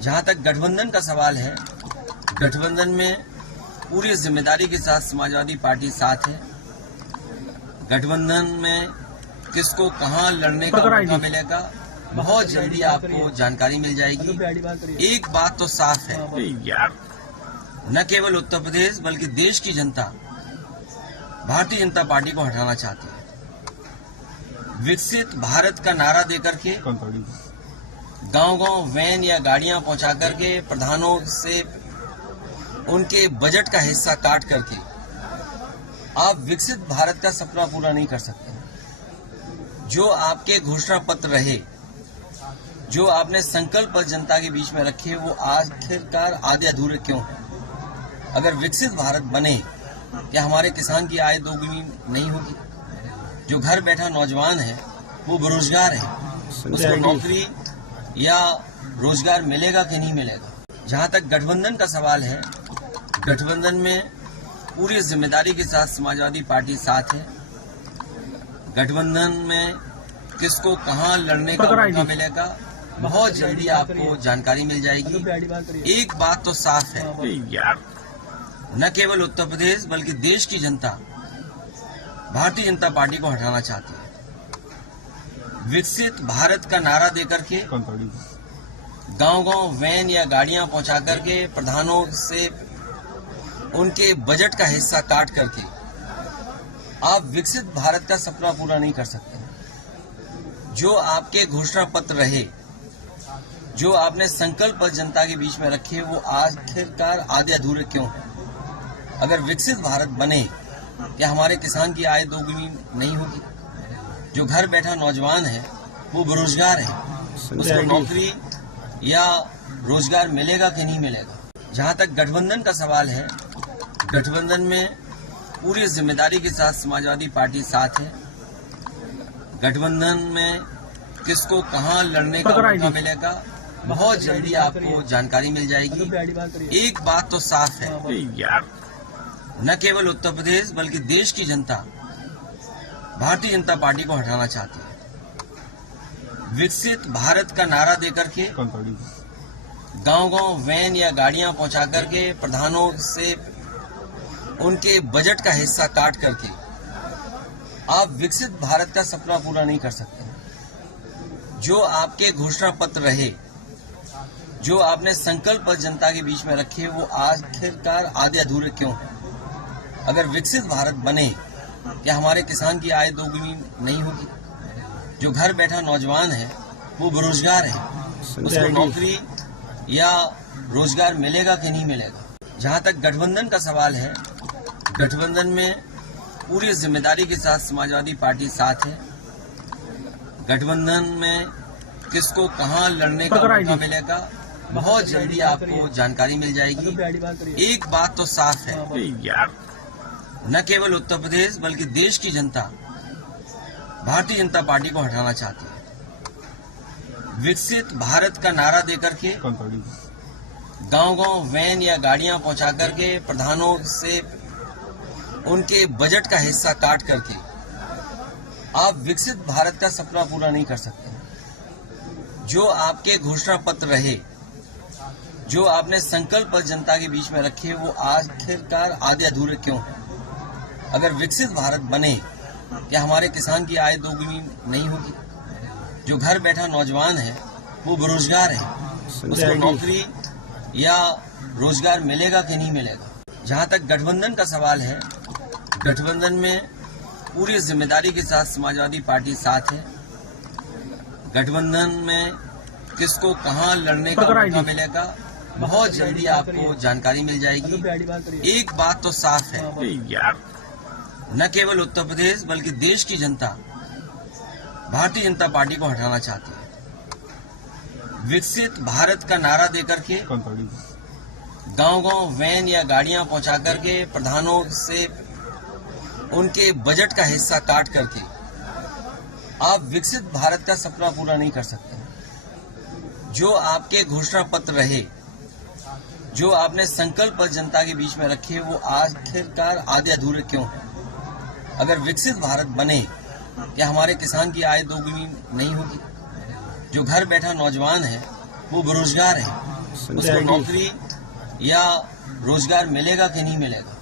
जहां तक गठबंधन का सवाल है, गठबंधन में पूरी जिम्मेदारी के साथ समाजवादी पार्टी साथ है। गठबंधन में किसको कहां लड़ने का मौका मिलेगा, बहुत जल्दी आपको जानकारी मिल जाएगी। एक बात तो साफ है, न केवल उत्तर प्रदेश बल्कि देश की जनता भारतीय जनता पार्टी को हटाना चाहती है। विकसित भारत का नारा देकर के गांव-गांव वैन या गाड़ियां पहुंचा करके प्रधानों से उनके बजट का हिस्सा काट करके आप विकसित भारत का सपना पूरा नहीं कर सकते। जो आपके घोषणा पत्र रहे, जो आपने संकल्प जनता के बीच में रखे, वो आखिरकार आधे अधूरे क्यों हैं? अगर विकसित भारत बने, क्या हमारे किसान की आय दोगुनी नहीं होगी? जो घर बैठा नौजवान है वो बेरोजगार है, उसको नौकरी या रोजगार मिलेगा कि नहीं मिलेगा? जहां तक गठबंधन का सवाल है, गठबंधन में पूरी जिम्मेदारी के साथ समाजवादी पार्टी साथ है। गठबंधन में किसको कहां लड़ने का मौका मिलेगा, बहुत जल्दी आपको जानकारी मिल जाएगी। एक बात तो साफ है, न केवल उत्तर प्रदेश बल्कि देश की जनता भारतीय जनता पार्टी को हटाना चाहती है। विकसित भारत का नारा देकर के गांव-गांव वैन या गाड़ियां पहुंचा करके प्रधानों से उनके बजट का हिस्सा काट करके आप विकसित भारत का सपना पूरा नहीं कर सकते। जो आपके घोषणा पत्र रहे, जो आपने संकल्प जनता के बीच में रखे, वो आखिरकार आधे अधूरे क्यों हैं? अगर विकसित भारत बने, क्या हमारे किसान की आय दोगुनी नहीं होगी? जो घर बैठा नौजवान है वो बेरोजगार है, उसको नौकरी या रोजगार मिलेगा कि नहीं मिलेगा? जहां तक गठबंधन का सवाल है, गठबंधन में पूरी जिम्मेदारी के साथ समाजवादी पार्टी साथ है। गठबंधन में किसको कहां लड़ने का मौका मिलेगा, बहुत जल्दी आपको जानकारी मिल जाएगी। एक बात तो साफ है, न केवल उत्तर प्रदेश बल्कि देश की जनता भारतीय जनता पार्टी को हटाना चाहती है। विकसित भारत का नारा देकर के गांव-गांव वैन या गाड़ियां पहुंचा करके प्रधानों से उनके बजट का हिस्सा काट करके आप विकसित भारत का सपना पूरा नहीं कर सकते। जो आपके घोषणा पत्र रहे, जो आपने संकल्प जनता के बीच में रखे, वो आखिरकार आधे अधूरे क्यों हैं? अगर विकसित भारत बने, क्या हमारे किसान की आय दोगुनी नहीं होगी? जो घर बैठा नौजवान है वो बेरोजगार है, उसको नौकरी या रोजगार मिलेगा कि नहीं मिलेगा? जहां तक गठबंधन का सवाल है, गठबंधन में पूरी जिम्मेदारी के साथ समाजवादी पार्टी साथ है। गठबंधन में किसको कहां लड़ने का मौका मिलेगा, बहुत जल्दी आपको जानकारी मिल जाएगी। एक बात तो साफ है, न केवल उत्तर प्रदेश बल्कि देश की जनता भारतीय जनता पार्टी को हटाना चाहती है। विकसित भारत का नारा देकर के गांव-गांव वैन या गाड़ियां पहुंचा करके प्रधानों से उनके बजट का हिस्सा काट करके आप विकसित भारत का सपना पूरा नहीं कर सकते। जो आपके घोषणा पत्र रहे, जो आपने संकल्प जनता के बीच में रखे, वो आखिरकार आधे अधूरे क्यों हैं? अगर विकसित भारत बने, क्या हमारे किसान की आय दोगुनी नहीं होगी? जो घर बैठा नौजवान है वो बेरोजगार है, उसको नौकरी या रोजगार मिलेगा कि नहीं मिलेगा? जहां तक गठबंधन का सवाल है, गठबंधन में पूरी जिम्मेदारी के साथ समाजवादी पार्टी साथ है। गठबंधन में किसको कहां लड़ने का मौका मिलेगा, बहुत जल्दी आपको जानकारी मिल जाएगी। एक बात तो साफ है, न केवल उत्तर प्रदेश बल्कि देश की जनता भारतीय जनता पार्टी को हटाना चाहती है। विकसित भारत का नारा देकर के गांव-गांव वैन या गाड़ियां पहुंचा करके प्रधानों से उनके बजट का हिस्सा काट करके आप विकसित भारत का सपना पूरा नहीं कर सकते। जो आपके घोषणा पत्र रहे, जो आपने संकल्प जनता के बीच में रखे, वो आखिरकार आधे अधूरे क्यों हैं? अगर विकसित भारत बने, क्या हमारे किसान की आय दोगुनी नहीं होगी? जो घर बैठा नौजवान है वो बेरोजगार है, उसको नौकरी या रोजगार मिलेगा कि नहीं मिलेगा।